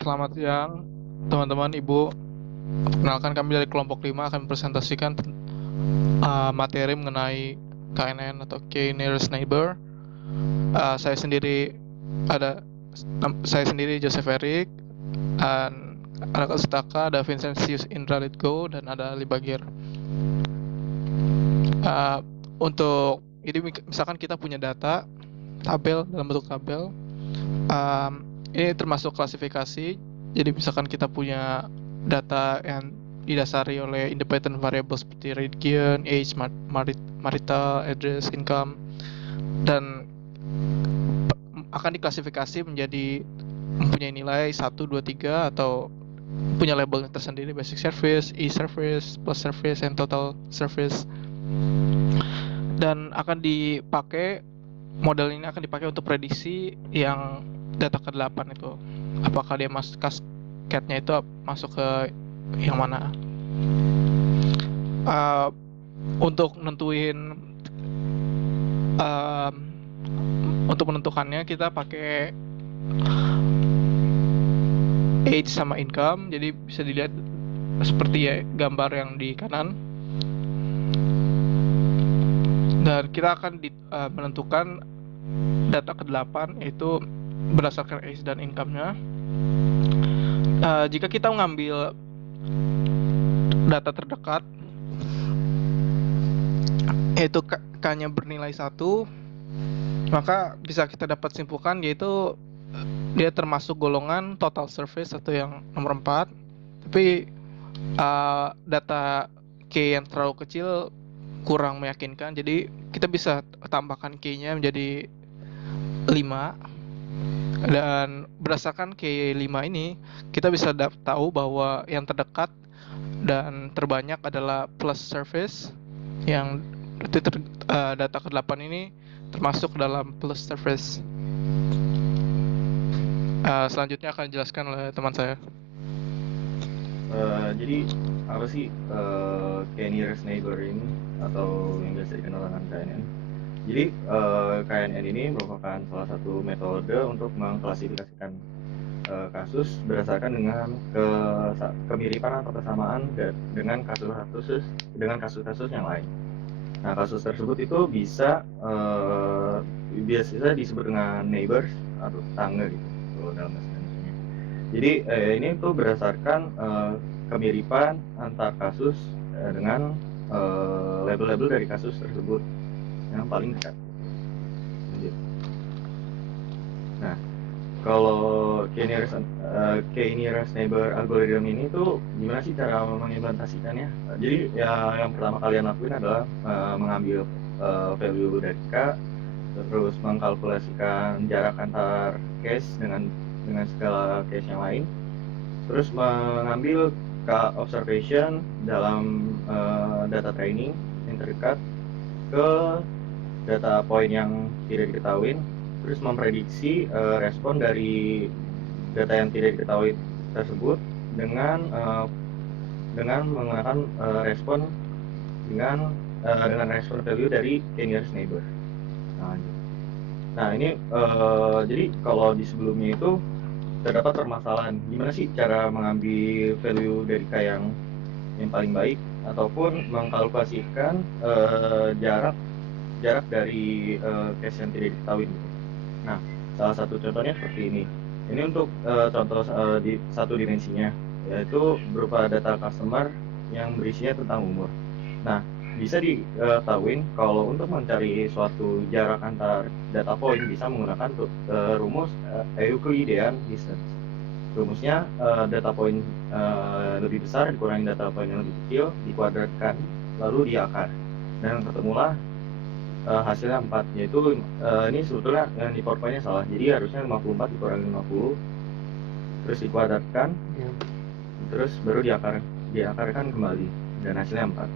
Selamat siang, teman-teman, Ibu. Perkenalkan, kami dari kelompok 5 akan presentasikan materi mengenai KNN atau Key Nearest Neighbor. Saya sendiri ada saya sendiri Joseph Eric, dan ada Kak Sutaka, ada Vincentius Indra Litgo, dan ada Libagir. Untuk ini misalkan kita punya data tabel dalam bentuk tabel. Ini termasuk klasifikasi. Jadi misalkan kita punya data yang didasari oleh independent variable seperti region, age, marital, address, income, dan akan diklasifikasi menjadi mempunyai nilai 1, 2, 3 atau punya label tersendiri: basic service, e-service, plus service, and total service. Dan akan dipakai, model ini akan dipakai untuk prediksi yang data ke-8 itu. Apakah dia masuk kasketnya itu masuk ke yang mana? Untuk nentuin untuk menentukannya kita pakai age sama income. Jadi bisa dilihat seperti ya gambar yang di kanan. Dan kita akan menentukan data ke-8 yaitu berdasarkan age dan income-nya. Jika kita mengambil data terdekat yaitu K-nya bernilai 1, maka bisa kita dapat simpulkan yaitu dia termasuk golongan total service atau yang nomor 4. Tapi data K yang terlalu kecil kurang meyakinkan, jadi kita bisa tambahkan K-nya menjadi 5. Dan berdasarkan K5 ini kita bisa tahu bahwa yang terdekat dan terbanyak adalah plus service, yang data ke-8 ini termasuk dalam plus service. Selanjutnya akan dijelaskan oleh teman saya. Jadi apa sih Key Nearest Neighbor ini, atau yang biasa dikenal dengan KNN? Jadi KNN ini merupakan salah satu metode untuk mengklasifikasikan kasus berdasarkan dengan kemiripan atau kesamaan dengan kasus-kasus yang lain. Nah, kasus tersebut itu bisa biasa disebut dengan neighbors atau tetangga gitu kalau dalam bahasa Indonesia. Jadi ini tuh berdasarkan kemiripan antar kasus dengan label-label dari kasus tersebut yang paling dekat. Nah, kalau Key Nearest Neighbor algorithm ini tuh gimana sih cara mengimplementasikannya? Jadi yang pertama kalian lakuin adalah mengambil value dari K, terus mengkalkulasikan jarak antar case dengan segala case yang lain, terus mengambil K observation dalam data training yang terdekat ke data point yang tidak diketahui, terus memprediksi respon dari data yang tidak diketahui tersebut dengan menggunakan respon dengan respon value dari nearest neighbor. Nah ini jadi kalau di sebelumnya itu terdapat permasalahan gimana sih cara mengambil value dari K yang paling baik, ataupun mengkalkulasikan jarak dari case yang tidak diketahui. Nah, salah satu contohnya seperti ini. Ini untuk contoh di satu dimensinya, yaitu berupa data customer yang berisinya tentang umur. Nah, bisa diketahui kalau untuk mencari suatu jarak antar data point bisa menggunakan rumus Euclidean distance. Rumusnya data point lebih besar dikurangi data point yang lebih kecil, dikuadratkan, lalu diakar, dan ketemulah hasilnya 4, yaitu ini sebetulnya yang di PowerPoint-nya salah, jadi harusnya 54 dikurangi 50 terus dikuadratkan, terus baru diakarkan kembali dan hasilnya 4.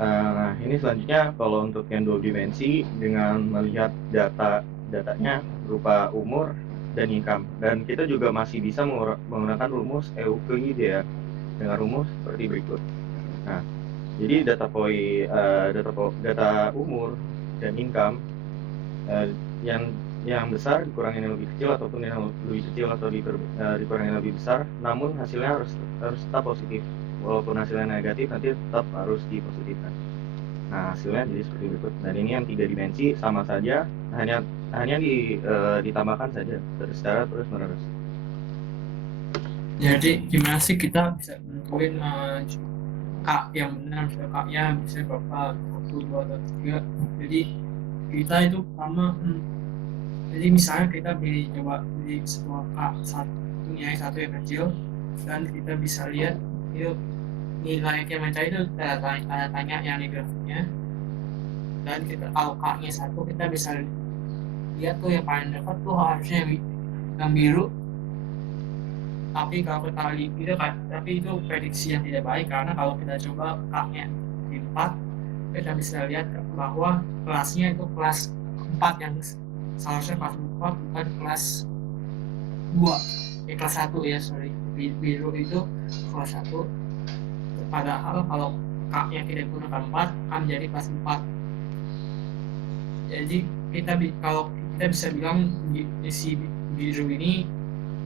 Nah, ini selanjutnya kalau untuk yang 2 dimensi dengan melihat datanya berupa umur dan income, dan kita juga masih bisa menggunakan rumus Euclidean dengan rumus seperti berikut. Nah, jadi data umur dan income yang yang besar dikurangin yang lebih kecil, ataupun yang lebih kecil atau dikurangin yang lebih besar, namun hasilnya harus tetap positif. Walaupun hasilnya negatif, nanti tetap harus dipositifkan. Nah, hasilnya jadi seperti berikut. Dan ini yang 3 dimensi sama saja, hanya ditambahkan saja secara terus-menerus. Jadi gimana sih kita bisa nentuin K yang benar, misalnya K-nya bisa berapa, 1, 2, atau 3. Jadi kita itu pertama, jadi misalnya kita coba beli sebuah K satu yang kecil, dan kita bisa lihat itu nilai yang mencari itu tanda tanya yang di grafiknya. Dan kita kalau K-nya 1, kita bisa lihat tuh yang paling dekat tuh harusnya yang biru. Tapi kalau kita lihat itu kan, tapi itu prediksi yang tidak baik, karena kalau kita coba K-nya di 4, kita bisa lihat bahwa kelasnya itu kelas 4 yang seharusnya kelas 4, bukan kelas 2, kelas 1 ya, sorry. Biru itu kelas 1, padahal kalau K-nya kita gunakan 4 akan menjadi kelas 4. Jadi kalau kita bisa bilang si biru ini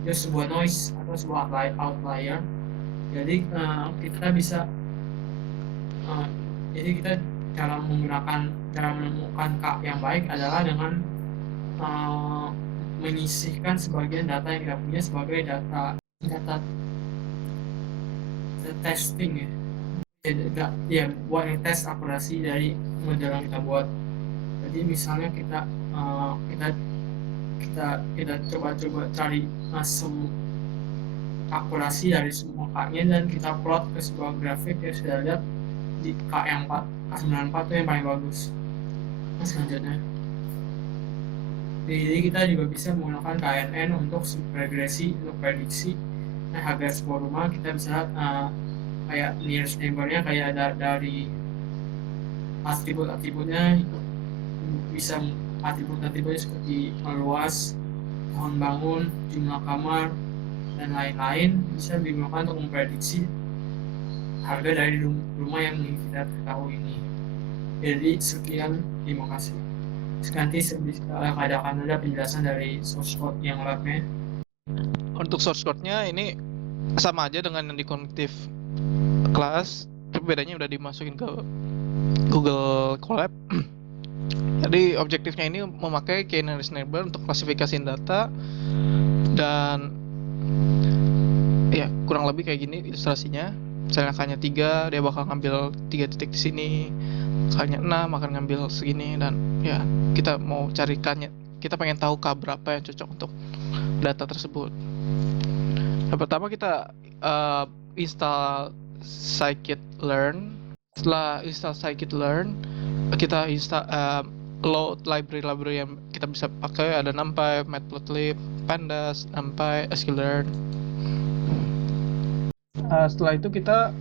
itu sebuah noise atau sebuah outlier. Jadi kita bisa jadi kita cara menemukan K yang baik adalah dengan menyisihkan sebagian data yang kita punya sebagai data testing ya, buat tes akurasi dari model yang kita buat. Jadi misalnya kita coba cari akurasi dari semua K-nya, dan kita plot ke sebuah grafik yang sudah lihat di K yang 94 itu yang paling bagus. Nah, selanjutnya, jadi kita juga bisa menggunakan KNN untuk regresi, untuk prediksi harga sebuah rumah. Kita bisa lihat kayak nearest neighbor-nya, kayak dari atribut-atributnya, bisa atribut-atributnya seperti luas, tahun bangun, jumlah kamar, dan lain-lain bisa digunakan untuk memprediksi harga dari rumah yang kita ketahui ini. Jadi sekian, terima kasih. Nanti akan ada penjelasan dari source code yang labnya. Untuk source code-nya ini sama aja dengan yang di Cognitive Class, tapi bedanya udah dimasukin ke Google Colab. Jadi objektifnya ini memakai k-nearest neighbor untuk klasifikasi data, dan ya kurang lebih kayak gini ilustrasinya. Misalnya K-nya 3, dia bakal ngambil 3 titik di sini. K-nya 6 akan ngambil segini, dan ya kita mau cari K-nya, kita pengen tahu K berapa yang cocok untuk data tersebut. Yang pertama kita install scikit-learn. Setelah install scikit-learn, kita install load library yang kita bisa pakai, ada NumPy, Matplotlib, Pandas, NumPy, sklearn. Setelah itu kita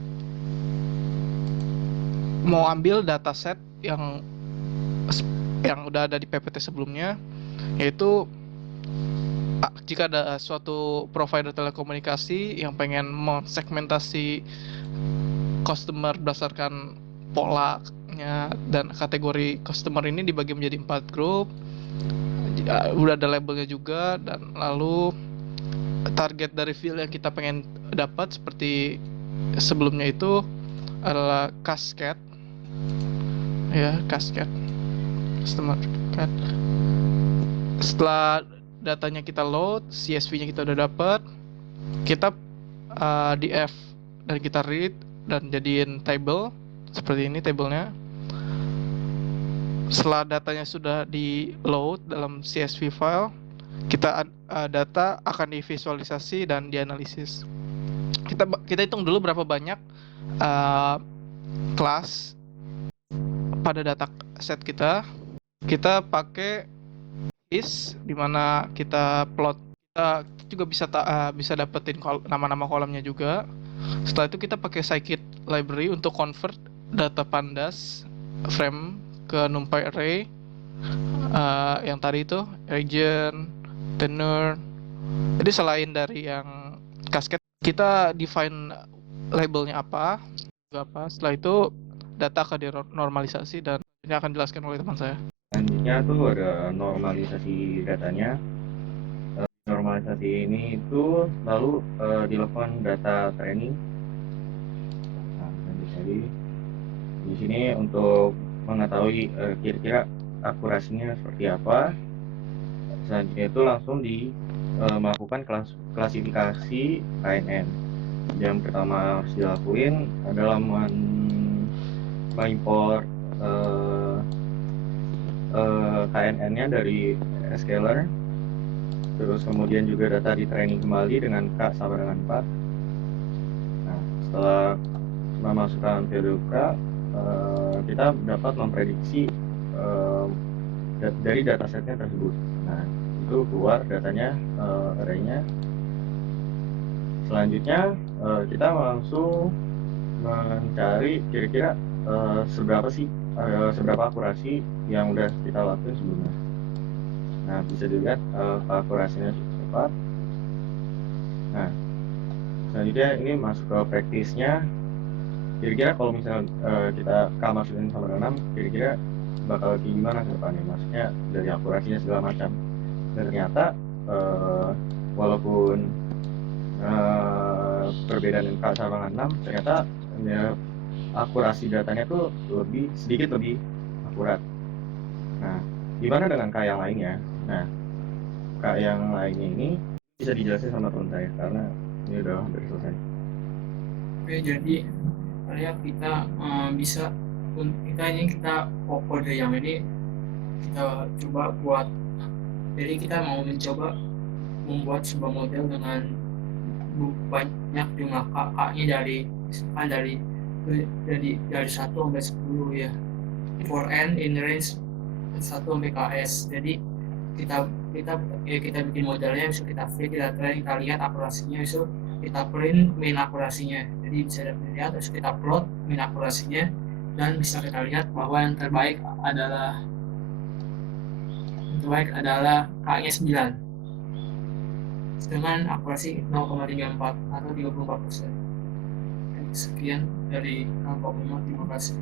mau ambil dataset yang udah ada di PPT sebelumnya, yaitu jika ada suatu provider telekomunikasi yang pengen mensegmentasi customer berdasarkan polanya, dan kategori customer ini dibagi menjadi 4 grup, udah ada labelnya juga, dan lalu target dari field yang kita pengen dapat seperti sebelumnya itu adalah cascade ya, cascade customer cat. Setelah datanya kita load, CSV-nya kita udah dapat, kita df dan kita read dan jadiin table seperti ini tabelnya. Setelah datanya sudah di load dalam CSV file, data akan divisualisasi dan dianalisis. Kita hitung dulu berapa banyak kelas pada data set kita. Kita pakai is, dimana kita plot. Kita juga bisa dapetin nama-nama kolomnya juga. Setelah itu kita pakai scikit library untuk convert data pandas frame ke NumPy array yang tadi itu region, tenure. Jadi selain dari yang cascade, kita define labelnya apa. Setelah itu data akan dinormalisasi, dan ini akan dijelaskan oleh teman saya. Selanjutnya tuh ada normalisasi datanya. Normalisasi ini itu lalu dilakukan data training. Nah, jadi di sini untuk mengetahui kira-kira akurasinya seperti apa. Selanjutnya itu langsung melakukan klasifikasi KNN. Yang pertama harus dilakuin adalah mengimport KNN-nya dari scaler, terus kemudian juga data di training kembali dengan K sama dengan 4. Nah, setelah memasukkan value K, kita dapat memprediksi dari datasetnya tersebut. Nah, itu keluar datanya, array-nya. Selanjutnya kita langsung mencari kira-kira seberapa akurasi yang udah kita lakukan sebelumnya. Nah, bisa dilihat akurasinya cukup cepat. Nah, selanjutnya ini masuk ke praktisnya. Kira-kira kalau misalnya kita masukin sama dengan 6, kira-kira bakal gimana ke depannya? Maksudnya dari akurasinya segala macam. Dan ternyata walaupun perbedaan K sama dengan 6, ternyata akurasi datanya tuh sedikit lebih akurat. Nah, gimana dengan K yang lainnya? Nah, K yang lainnya ini bisa dijelasin sama teman saya karena ini udah hampir selesai. Oke, jadi kayak kita bisa kita kode yang ini kita coba buat. Jadi kita mau mencoba membuat sebuah model dengan banyak jumlah kakaknya dari 1 sampai 10 ya, for n in range 1 sampai ks. Jadi kita bikin modelnya, bisa kita fit, kita train, kita lihat akurasinya, bisa kita print min akurasinya. Jadi bisa dilihat, terus kita plot min akurasinya, dan bisa kita lihat bahwa yang terbaik adalah K-nya 9 dengan akurasi 0,34 atau 34%. Sekian dari Kang Kopima, terima kasih.